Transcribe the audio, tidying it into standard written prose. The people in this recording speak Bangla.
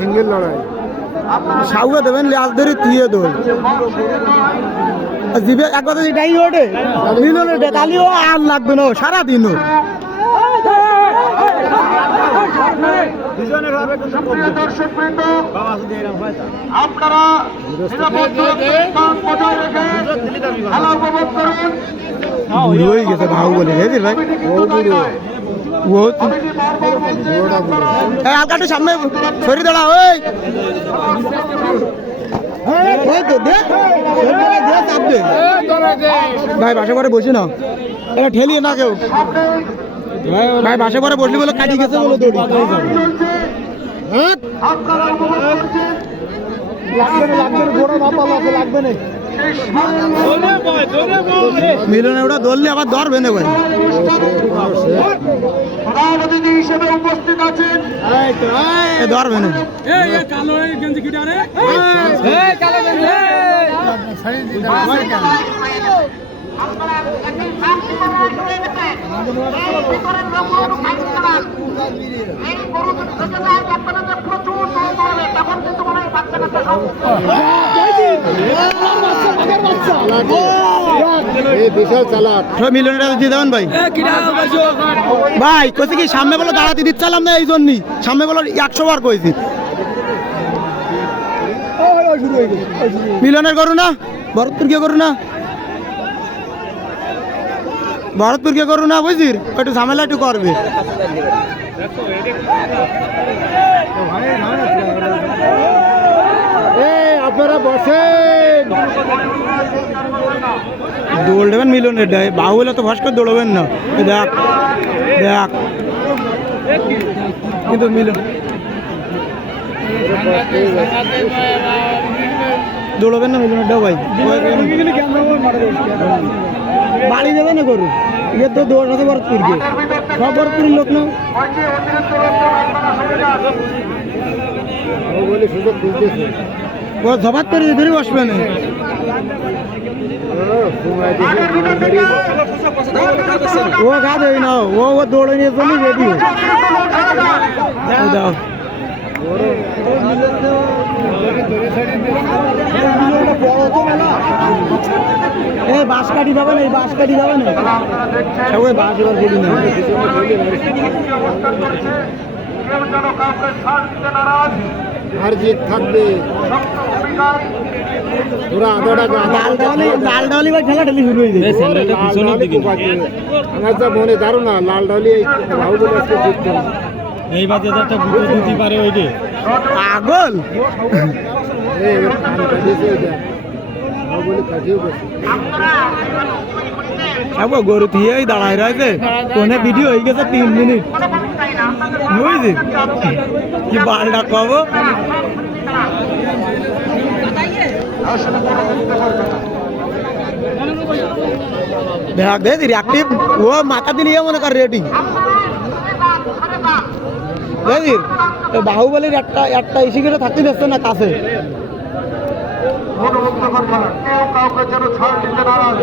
সিঙ্গেল লড়াই সাউকে দেবেন লাল ধরে তুইয়ে দোল জিবে এক কথা এটাই ওঠে মিলনে তালিও আর লাগবে না সারাদিনও আপনারা হয়ে গেছে ভাউ বলে ভাই আলকাটু সামনে সরি দাঁড়া ওই ভাই বাসা করে বসি না এটা ঠেলিয়ে না কেউ ভাই বাসা করে বসলি বলে কাটি গেছে বলে দৌড়ি লাগবে না মিলনে ওটা দললে আবার ধরবে না ভাই হিসেবে উপস্থিত আছেন ধরবে না বিশাল চালাক মিলনটা দিয়ে দেবেন ভাই ভাই কইছে কি সামনে বলো দাঁড়াতে দিচ্ছিলাম না এই জন্যই সামনে বলো 100 বার কইছি মিলনের করু না ভরতপুর কে করু না ভরতপুর কে করু না বুঝির একটু ঝামেলা একটু করবে আপনারা বসেন দৌড় দেবেন মিলনের ডায় বাহুলে তো ফস করে দৌড়বেন না দেখ দেখ কিন্তু মিলন দৌড়বেন না মিলনের ডাও ভাই বাড়ি দেবে না করু ইয়ে তো দৌড় আছে ভরতপুরকে সব ভরতপুরের লোক না সুযোগ খুঁজতেছে ও জবাত করে ধরে বসবে না ও গা দেয় না ও দৌড়ে নিয়ে চলি রেডি দাও এই বাস কাটি যাবে না এই বাস কাটি যাবে না সবাই বাস এবার বলি না আর জিত থাকবে পুরা আধা টাকা লাল ডালি বা খেলা ঢালি শুরু হয়ে যায় আমার যা মনে দারুণ না লাল ডালি বাহুবলী আজকে জিততে এই বাজে একটা বুঝে দিতে পারে ওইটি পাগল সব গরু থিয়ে দাঁড়ায় রয়েছে কোনে ভিডিও হয়ে গেছে 3 মিনিট বুঝলি কি বালটা কব দেখ দে অ্যাক্টিভ ও মাথা দিলে মনে কর রেডি বুঝলি বাহুবলীর একটা ইসি করে থাকতে দিচ্ছে না কাছে কেউ কাউকে যেন ছাড় দিতে নারাজ